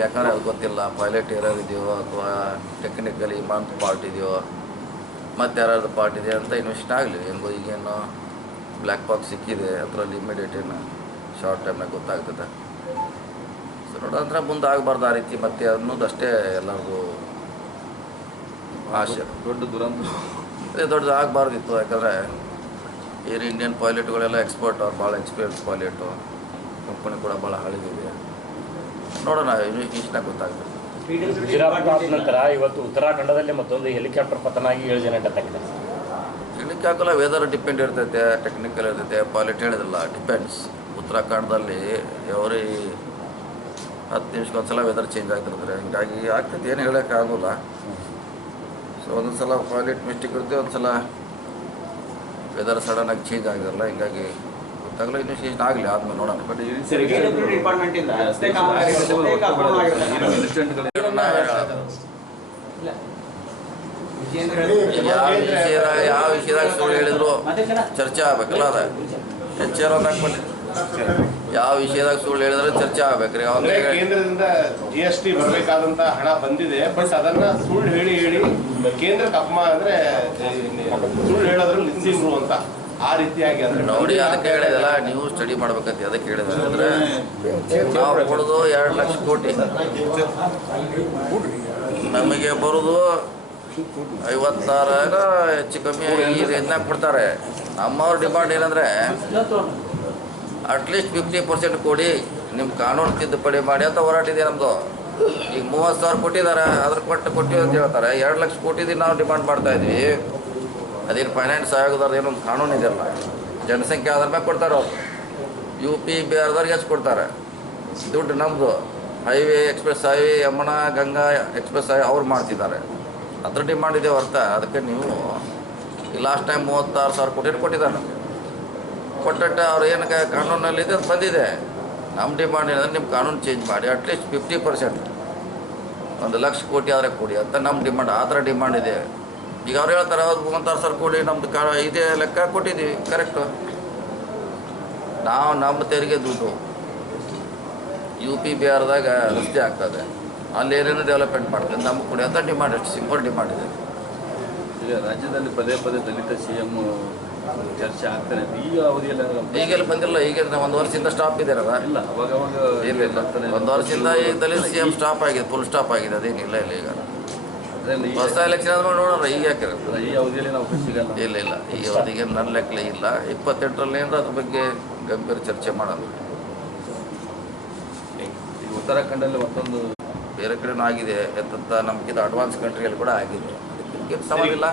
ಯಾಕಂದರೆ ಅದು ಗೊತ್ತಿಲ್ಲ ಪೈಲಟ್ ಎರರ್ ಇದೆಯೋ ಅಥವಾ ಟೆಕ್ನಿಕಲಿ ಮಂತ್ ಪಾರ್ಟ್ ಇದೆಯೋ ಮತ್ತು ಯಾರಾದ್ರು ಪಾರ್ಟ್ ಇದೆ ಅಂತ ಇನ್ವೆಸ್ಟಿಗೇಷನ್ ಆಗಲಿ. ಹೆಂಗೋ ಈಗೇನು ಬ್ಲ್ಯಾಕ್ ಬಾಕ್ಸ್ ಸಿಕ್ಕಿದೆ, ಅದರಲ್ಲಿ ಇಮಿಡಿಯೇಟ್ ಏನು ಶಾರ್ಟ್ ಟೈಮ್ನಾಗ ಗೊತ್ತಾಗ್ತದೆ. ಸೊ ನೋಡೋದಂದ್ರೆ ಮುಂದೆ ಆಗಬಾರ್ದು ಆ ರೀತಿ ಮತ್ತೆ ಅನ್ನೋದು ಅಷ್ಟೇ ಎಲ್ಲರಿಗೂ ಆಸೆ. ದೊಡ್ಡ ದುರಂತ ದೊಡ್ಡದು ಆಗಬಾರ್ದಿತ್ತು. ಯಾಕಂದರೆ ಏರ್ ಇಂಡಿಯನ್ ಪೈಲಟ್ಗಳೆಲ್ಲ ಎಕ್ಸ್ಪರ್ಟ್, ಅವ್ರು ಭಾಳ ಎಕ್ಸ್ಪೀರಿಯನ್ಸ್ ಪೈಲಟು, ಕಂಪನಿ ಕೂಡ ಭಾಳ ಹಳಿದಿದೆ. ನೋಡೋಣ ಇನ್ವೆಸ್ಟಿಗೇಷನ್ನಾಗ ಗೊತ್ತಾಗ್ತದೆ. ಗುಜರಾತ್ ನಂತರ ಇವತ್ತು ಉತ್ತರಾಖಂಡದಲ್ಲಿ ಮತ್ತೊಂದು ಹೆಲಿಕಾಪ್ಟರ್ ಪತನ ಆಗಿ 7 ಜನ ಡೆತ್ ಆಗಿದ್ದಾರೆ. ಹೇಳಲಿಕ್ಕೆ ಆಗಲ್ಲ, ವೆದರ್ ಡಿಪೆಂಡ್ ಇರ್ತೈತೆ, ಟೆಕ್ನಿಕಲ್ ಇರ್ತೈತೆ, ಪೈಲಟ್ ಹೇಳಿದಿಲ್ಲ ಡಿಪೆಂಡ್ಸ್. ಉತ್ತರಾಖಂಡದಲ್ಲಿ ಎವ್ರಿ 10 ನಿಮಿಷಕ್ಕೊಂದ್ಸಲ ವೆದರ್ ಚೇಂಜ್ ಆಗ್ತಿರ್ತಾರೆ, ಹಿಂಗಾಗಿ ಆಗ್ತೈತೆ, ಏನು ಹೇಳೋಕ್ಕಾಗೋಲ್ಲ. ಸೊ ಒಂದೊಂದು ಸಲ ಪೈಲಟ್ ಮಿಸ್ಟೇಕ್ ಇರುತ್ತೆ, ಒಂದು ಸಲ ವೆದರ್ ಸಡನ್ನಾಗಿ ಚೇಂಜ್ ಆಗಿರಲ್ಲ, ಹಿಂಗಾಗಿ ಗೊತ್ತಾಗಲ್ಲ. ಇನ್ವೆಸ್ಟಿಗೇಷನ್ ಆಗಲಿ, ಆದ್ಮೇಲೆ ನೋಡೋಣ. ಬಟ್ ಯಾವ ವಿಷಯದಾಗ ಸುಳ್ಳು ಹೇಳಿದ್ರು ಚರ್ಚೆ ಆಗ್ಬೇಕಲ್ಲ. ಅದ ಹೆಚ್ಚೇನೋದಾಗ್ಬಂದು ಯಾವ ವಿಷಯದಾಗ ಸುಳ್ಳು ಹೇಳಿದ್ರೆ ಚರ್ಚೆ ಆಗ್ಬೇಕ್ರಿ. ಕೇಂದ್ರದಿಂದ GST ಬರಬೇಕಾದಂತ ಹಣ ಬಂದಿದೆ, ಬಟ್ ಅದನ್ನ ಸುಳ್ಳು ಹೇಳಿ ಕೇಂದ್ರಕ್ಕೆ ಅಂದ್ರೆ ಸುಳ್ಳು ಹೇಳೋದ್ರಲ್ಲಿ ನಿಂತಿದ್ರು ಅಂತ ಆ ರೀತಿಯಾಗಿ ಅಂದ್ರೆ ನೋಡಿ, ಅದಕ್ಕೆ ಹೇಳಿದಲ್ಲ, ನೀವು ಸ್ಟಡಿ ಮಾಡ್ಬೇಕಂತ. ಅದಕ್ಕೆ ಹೇಳಿದ್ರೆ ಅಂದರೆ ನಾವು ಕೊಡೋದು 2 ಲಕ್ಷ ಕೋಟಿ, ನಮಗೆ ಬರೋದು 56 ಹೆಚ್ಚು ಕಮ್ಮಿ ಈ ರೇಂಜ್ನಾಗ ಕೊಡ್ತಾರೆ. ನಮ್ಮವ್ರ ಡಿಮಾಂಡ್ ಏನಂದರೆ ಅಟ್ಲೀಸ್ಟ್ 50% ಕೊಡಿ, ನಿಮ್ಮ ಕಾನೂನು ತಿದ್ದುಪಡಿ ಮಾಡಿ ಅಂತ ಹೋರಾಟಿದೆ ನಮ್ಮದು. ಈಗ 30,000 ಕೊಟ್ಟಿದ್ದಾರೆ, ಅದ್ರ ಕೊಟ್ಟಿವಿ ಅಂತ ಹೇಳ್ತಾರೆ. 2 ಲಕ್ಷ ಕೋಟಿದು ನಾವು ಡಿಮಾಂಡ್ ಮಾಡ್ತಾಯಿದ್ವಿ. ಅದೇನು ಫೈನಾನ್ಸ್ ಆಯೋಗದವ್ರದ್ದು ಏನೊಂದು ಕಾನೂನು ಇದೆಯಲ್ಲ, ಜನಸಂಖ್ಯೆ ಆಧಾರ ಮೇಲೆ ಕೊಡ್ತಾರೆ ಅವರು. UP ಬಿಹಾರದವ್ರಿಗೆ ಹೆಚ್ಚು ಕೊಡ್ತಾರೆ ದುಡ್ಡು. ನಮ್ಮದು highway, express highway, Yamuna Ganga express highway ಅವ್ರು ಮಾಡ್ತಿದ್ದಾರೆ, ಅದ್ರ ಡಿಮಾಂಡ್ ಇದೆ ಹೊರತ. ಅದಕ್ಕೆ ನೀವು ಈ ಲಾಸ್ಟ್ ಟೈಮ್ 36,000 ಕೋಟಿ ಕೊಟ್ಟಿದ್ದಾರೆ ನಮಗೆ. ಕೊಟ್ಟಟ್ಟ ಅವ್ರು ಏನಕ್ಕೆ ಕಾನೂನಲ್ಲಿದೆ ಅದು ಬಂದಿದೆ. ನಮ್ಮ ಡಿಮಾಂಡ್ ಏನಂದ್ರೆ ನಿಮ್ಮ ಕಾನೂನು ಚೇಂಜ್ ಮಾಡಿ ಅಟ್ಲೀಸ್ಟ್ 50%, 1 ಲಕ್ಷ ಕೋಟಿ ಆದರೆ ಕೊಡಿ ಅಂತ ನಮ್ಮ ಡಿಮಾಂಡ್. ಆ ಥರ ಡಿಮಾಂಡ್ ಇದೆ. ಈಗ ಅವ್ರು ಹೇಳ್ತಾರೆ, ಅವ್ರು 36,000 ಕೋಟಿ ನಮ್ಮದು ಇದೇ ಲೆಕ್ಕ ಕೊಟ್ಟಿದ್ದೀವಿ, ಕರೆಕ್ಟು. ನಾವು ನಮ್ಮ ತೆರಿಗೆ ದುಡ್ಡು UP ಬಿಹಾರದಾಗ ರಸ್ತೆ ಆಗ್ತದೆ, ಅಲ್ಲಿ ಏನೇನು ಡೆವಲಪ್ಮೆಂಟ್ ಮಾಡ್ತದೆ, ನಮ್ಗೆ ಕೊಡಿ ಅಂತ ಡಿಮಾಂಡ್. ಅಷ್ಟು ಸಿಂಪಲ್ ಡಿಮಾಂಡ್ ಇದೆ. ಈಗ ರಾಜ್ಯದಲ್ಲಿ ಪದೇ ದಲಿತ CM ಚರ್ಚೆ ಆಗ್ತಾನೆ ಈ ಅವಧಿಯಲ್ಲಿ. ಈಗೆಲ್ಲ ಬಂದಿಲ್ಲ, ಈಗ 1 ವರ್ಷದಿಂದ ಸ್ಟಾಪ್ ಇದೆ ಅಲ್ಲ. ಇಲ್ಲ, ಅವಾಗ ಇಲ್ಲ 1 ವರ್ಷದಿಂದ ಈ ದಲಿತ CM ಸ್ಟಾಪ್ ಆಗಿದೆ, ಫುಲ್ ಸ್ಟಾಪ್ ಆಗಿದೆ. ಅದೇನಿಲ್ಲ ಇಲ್ಲ. ಈಗ ಹೊಸ ಎಲೆಕ್ಷನ್ ಆದ್ಮೇಲೆ ನೋಡೋಣ. ಈಗ ಯಾಕೆ ಈ ಅವಧಿಯಲ್ಲಿ ನಾವು ಸಿಗಲ್ಲ. ಇಲ್ಲ ಈ ಅವಧಿಗೆ ನನ್ನ ಲೆಕ್ಕಲೇ ಇಲ್ಲ. 28ರಲ್ಲಿ ಏನಾರ ಅದ್ರ ಬಗ್ಗೆ ಗಂಭೀರ ಚರ್ಚೆ ಮಾಡೋದು. ಈಗ ಉತ್ತರಾಖಂಡಲ್ಲಿ ಮತ್ತೊಂದು ಬೇರೆ ಕಡೆನೂ ಆಗಿದೆ, ಎಂತ ನಮಗಿಂತ ಅಡ್ವಾನ್ಸ್ ಕಂಟ್ರಿಯಲ್ಲಿ ಕೂಡ ಆಗಿದೆ. ಅದಕ್ಕೆ ಸವಾಲಿಲ್ಲ,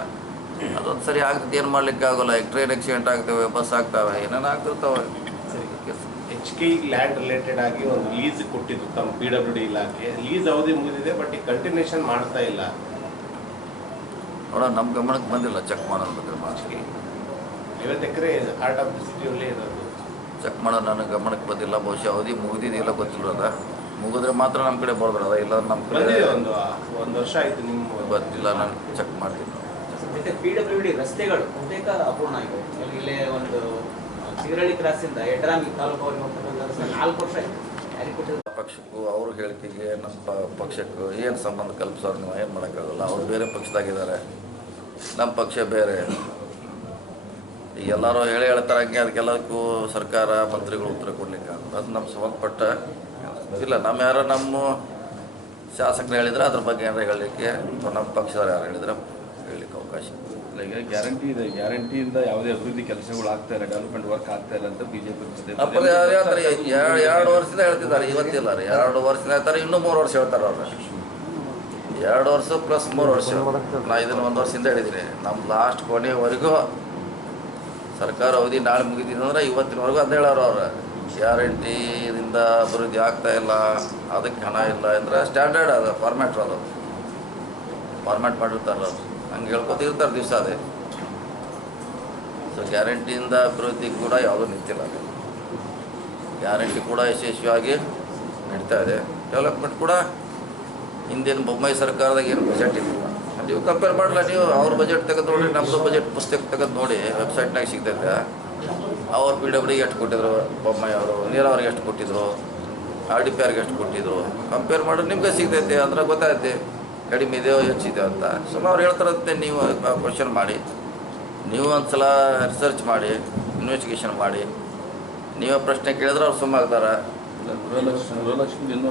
ಅದೊಂದು ಸರಿ ಆಗ್ತದೆ, ಏನು ಮಾಡ್ಲಿಕ್ಕೆ ಆಗೋಲ್ಲ. ಈಗ ಟ್ರೈನ್ ಆಕ್ಸಿಡೆಂಟ್ ಆಗ್ತವೆ, ಬಸ್ ಆಗ್ತವೆ, ಏನೇನು ಆಗ್ತಿರ್ತಾವೆ. HK ಲ್ಯಾಂಡ್ ರಿಲೇಟೆಡ್ ಆಗಿ ಒಂದು ಲೀಸ್ ಕೊಟ್ಟಿದ್ದು ತಮ್ಮ PWD ಇಲಾಖೆ. ಲೀಸ್ ಅವಧಿ ಮುಗಿದಿದೆ, ಬಟ್ ಈಗ ಕಂಟಿನ್ಯೂಷನ್ ಮಾಡ್ತಾ ಇಲ್ಲ. ನೋಡೋಣ, ನಮ್ಮ ಗಮನಕ್ಕೆ ಬಂದಿಲ್ಲ, ಚೆಕ್ ಮಾಡೋಣ. ಬಗ್ಗೆ 50 ಎಕರೆ ಹಾರ್ಟ್ ಆಫ್ ದ ಸಿಟಿಯಲ್ಲಿ ಇರೋದು ಚೆಕ್ ಮಾಡೋಣ. ನನಗೆ ಗಮನಕ್ಕೆ ಬಂದಿಲ್ಲ. ಬಹುಶಃ ಅವಧಿ ಮುಗಿದಿದೆಯಲ್ಲ ಗೊತ್ತಿಲ್ಲ. ಮುಗಿದ್ರೆ ಮಾತ್ರ ನಮ್ಮ ಕಡೆ ಬರ್ದಿರೋದ, ಇಲ್ಲ ನಮ್ಮ ಕಡೆ ಒಂದು ವರ್ಷ ಆಯಿತು. ನಿಮ್ಮ ಗೊತ್ತಿಲ್ಲ, ನಾನು ಚೆಕ್ ಮಾಡ್ತೀನಿ. PWD ರಸ್ತೆಗಳು ಬಹುತೇಕ ಅಪೂರ್ಣ ಆಗಿದೆ. ಇಲ್ಲೇ ಒಂದು ಸಿಗರಳ್ಳಿ ಕ್ರಾಸಿಂದ ಯಡ್ರಾಮಿ ತಾಲೂಕವರೆಗೆ ಹೋಗ್ತಕ್ಕಂಥ 4 ವರ್ಷ ಆಯಿತು. ಪಕ್ಷಕ್ಕೂ ಅವ್ರ ಹೇಳಿಕೆಗೆ ನಮ್ಮ ಪಕ್ಷಕ್ಕೂ ಏನು ಸಂಬಂಧ ಕಲ್ಪಿಸೋರು? ನೀವು ಏನು ಮಾಡೋಕ್ಕಾಗಲ್ಲ. ಅವ್ರು ಬೇರೆ ಪಕ್ಷದಾಗಿದ್ದಾರೆ, ನಮ್ಮ ಪಕ್ಷ ಬೇರೆ. ಈಗ ಎಲ್ಲರೂ ಹೇಳ್ತಾರೆ ಹಂಗೆ, ಅದಕ್ಕೆಲ್ಲದಕ್ಕೂ ಸರ್ಕಾರ ಮಂತ್ರಿಗಳು ಉತ್ತರ ಕೊಡ್ಲಿಕ್ಕೆ ಅಂತ ಅದು ನಮ್ಮ ಸಂಬಂಧಪಟ್ಟ ಇಲ್ಲ. ನಮ್ಮ ಶಾಸಕರು ಹೇಳಿದರೆ ಅದ್ರ ಬಗ್ಗೆ ಏನಾರು ಹೇಳಲಿಕ್ಕೆ, ನಮ್ಮ ಪಕ್ಷದವ್ರು ಯಾರು ಹೇಳಿದ್ರೆ ಹೇಳಲಿಕ್ಕೆ ಅವಕಾಶ. ಈಗ ಗ್ಯಾರಂಟಿ ಇದೆ, ಗ್ಯಾರಂಟಿಯಿಂದ ಯಾವುದೇ ಅಭಿವೃದ್ಧಿ ಕೆಲಸಗಳು ಆಗ್ತಾ ಇಲ್ಲ, ಡೆವಲಪ್ಮೆಂಟ್ ವರ್ಕ್ ಆಗ್ತಾ ಇಲ್ಲ ಅಂತ BJP ಅಪ್ಪ ಹೇಳ್ತಾರೆ. 2 ವರ್ಷದಿಂದ ಹೇಳ್ತಿದ್ದಾರೆ, ಇವತ್ತಿಲ್ಲ ರೀ. 2 ವರ್ಷದಿಂದ ಹೇಳ್ತಾರೆ, ಇನ್ನೂ 3 ವರ್ಷ ಹೇಳ್ತಾರೆ ಅವ್ರು. 2 ವರ್ಷ ಪ್ಲಸ್ 3 ವರ್ಷ. ನಾ ಇದನ್ನು 1 ವರ್ಷದಿಂದ ಹೇಳಿದ್ದೀನಿ. ನಮ್ಮ ಲಾಸ್ಟ್ ಕೊನೆಯವರೆಗೂ ಸರ್ಕಾರ ಅವಧಿ ನಾಳೆ ಮುಗಿದಿದ್ದಂದ್ರೆ ಇವತ್ತಿನವರೆಗೂ ಅದನ್ನ ಹೇಳೋರು ಅವ್ರು. ಗ್ಯಾರಂಟಿಯಿಂದ ಅಭಿವೃದ್ಧಿ ಆಗ್ತಾ ಇಲ್ಲ, ಅದಕ್ಕೆ ಹಣ ಇಲ್ಲ ಅಂದರೆ ಸ್ಟ್ಯಾಂಡರ್ಡ್ ಅದು ಫಾರ್ಮ್ಯಾಟ್, ಅದು ಫಾರ್ಮ್ಯಾಟ್ ಮಾಡಿರ್ತಾರಲ್ಲ, ಹಂಗೆ ಹೇಳ್ಕೊತಿರ್ತಾರೆ ದಿವಸ ಅದೇ. ಸೊ ಗ್ಯಾರಂಟಿಯಿಂದ ಅಭಿವೃದ್ಧಿ ಕೂಡ ಯಾವುದೂ ನಿಂತಿಲ್ಲ. ಗ್ಯಾರಂಟಿ ಕೂಡ ಯಶಸ್ವಿಯಾಗಿ ನಡೀತಾ ಇದೆ. ಡೆವಲಪ್ಮೆಂಟ್ ಕೂಡ ಹಿಂದಿನ ಬೊಮ್ಮಾಯಿ ಸರ್ಕಾರದಾಗ ಏನು ಬಜೆಟ್ ಇಲ್ಲ. ನೀವು ಕಂಪೇರ್ ಮಾಡಲ್ಲ. ನೀವು ಅವ್ರ ಬಜೆಟ್ ತೆಗೆದು ನೋಡಿ, ನಮ್ಮದು ಬಜೆಟ್ ಪುಸ್ತಕ ತೆಗೆದು ನೋಡಿ, ವೆಬ್ಸೈಟ್ನಾಗ ಸಿಗ್ತೈತೆ. ಅವ್ರು PWD ಎಷ್ಟು ಕೊಟ್ಟಿದ್ರು, ಬೊಮ್ಮಾಯಿ ಅವರು ನೀರಾವರಿಗೆ ಎಷ್ಟು ಕೊಟ್ಟಿದ್ರು, RDPRಗೆ ಎಷ್ಟು ಕೊಟ್ಟಿದ್ರು ಕಂಪೇರ್ ಮಾಡಿ ನಿಮ್ಗೆ ಸಿಗ್ತೈತೆ ಅಂದ್ರೆ ಗೊತ್ತಾಗುತ್ತೆ ಕಡಿಮೆ ಇದೆಯೋ ಹೆಚ್ಚಿದೆಯೋ ಅಂತ. ಸುಮ್ಮನೆ ಅವ್ರು ಹೇಳ್ತಾರಂತೆ, ನೀವು ಕ್ವಶನ್ ಮಾಡಿ, ನೀವು ಒಂದು ಸಲ ರಿಸರ್ಚ್ ಮಾಡಿ, ಇನ್ವೆಸ್ಟಿಗೇಷನ್ ಮಾಡಿ, ನೀವೇ ಪ್ರಶ್ನೆ ಕೇಳಿದ್ರೆ ಅವ್ರು ಸುಮ್ಮ ಆಗ್ತಾರೆ. ಗೃಹಲಕ್ಷ್ಮಿ ಇನ್ನೂ